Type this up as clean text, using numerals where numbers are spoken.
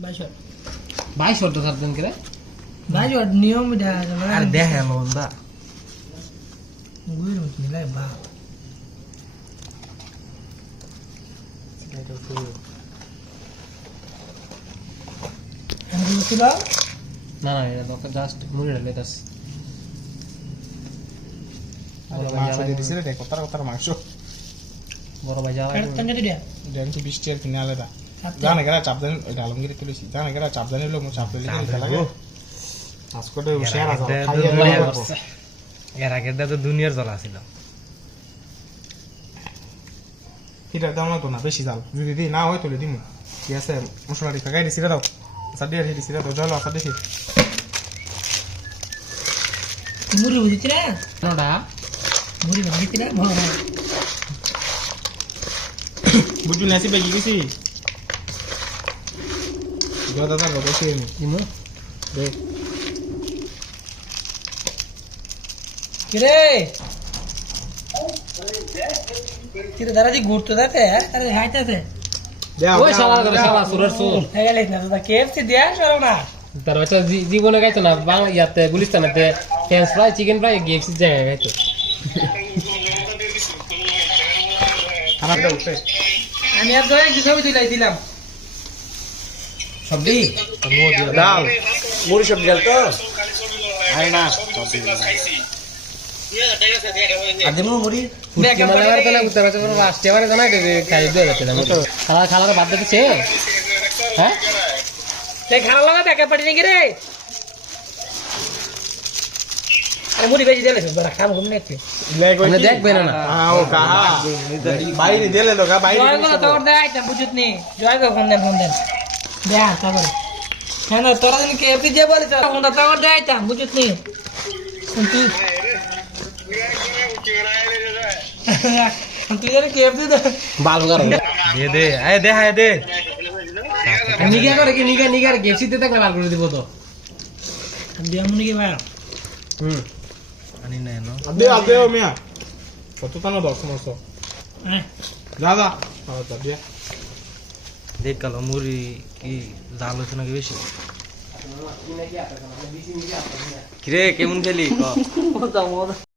22 ওর তো সাবধান করে 22 ওর নিয়ম এটা আর দেখে লন্দা গুইর মত নিলাই বা আমি কি দাও না না এটা তো জাস্ট মুড়ি ঢালে দাস মাংস দিয়ে দিছে রে কতটা মাংস বড় ভাই যাওয়া কাট তঞ্জা দিয়া দেন কি 20 টাকা কিনে আলাদা জানে গেরা চাপদানি ওইটা আলমগিরি তুলেছি জানে গেরা চাপদানি লোক মো চাপ লেগে খেলা লাগে আজকটে শেয়ার আছে এর আগের দা তো দুনিয়ার জ্বালা ছিল এটা দাও না তো না বেশি জাল যদি দি না হয় তুলে দিমু ঠিক আছে মশলাটি কাকাই দিছি দাও সাদি আর দিছি দাও জল আছে দিছি মুড়ি বুঝিছ না কোনটা মুড়ি বুঝিছ না বুঝু নাসি বেগি গেছি দাদা দাদা বসে নি ইমো দে কিরে কিরে দাদাজি ঘুরতে যাতে আরে হাইতাছে ওই শালা সুরের সুর হয়ে গেলে না দাদা কেএফসি দিয়া সরো না তার বাচ্চা জীবনে গাইতো না বাংলা ইয়াতে গুলিস্তানেতে ফ্রেঞ্চ ফ্রাই চিকেন ফ্রাই গিয়েছি জায়গায় গাইতো আমারটা উঠে আমি আর দই কি ছবি তুলাই দিলাম সবজি ডাল মুড়ি সব ডাল তো আরে না আদিমো মুড়ি ফুটকি মালার তো না উত্তর বাচ্চা বড় রাষ্ট্রীয় মানে জানা কে খাই দিয়ে যাচ্ছে না খালা খালার বাদ দিছে হ্যাঁ দেখ খারাপ লাগা দেখে পাটি নাকি রে আরে মুড়ি বেজি দিলে বড় খাম ঘুম নেতে মানে দেখবে না হ্যাঁ ও কাহা বাইরে দিলে তো কা বাইরে জয় গো তোর দে আইটা বুঝুত নি জয় গো ফোন দেন দে তারপর হ্যাঁ না তোরা দিন কেএফসি যে বলে ফোন দা তোর দে আইটা বুঝুত নি তুই তুই জানি কেএফসি দে বাল গার দে আয় দে হায় দে নিগা করে কি নিগা গেছিতে থাকলে বাল করে দিব তো দিয়া মুনি কি ভাই আনি না নো আদে ও মিয়া কত তানো 10 মাস হ্যাঁ দাদা আচ্ছা দিয়া দেখ কালো মুড়ি কি জাল হচ্ছে নাকি বেশি কিরে কেমন খেলি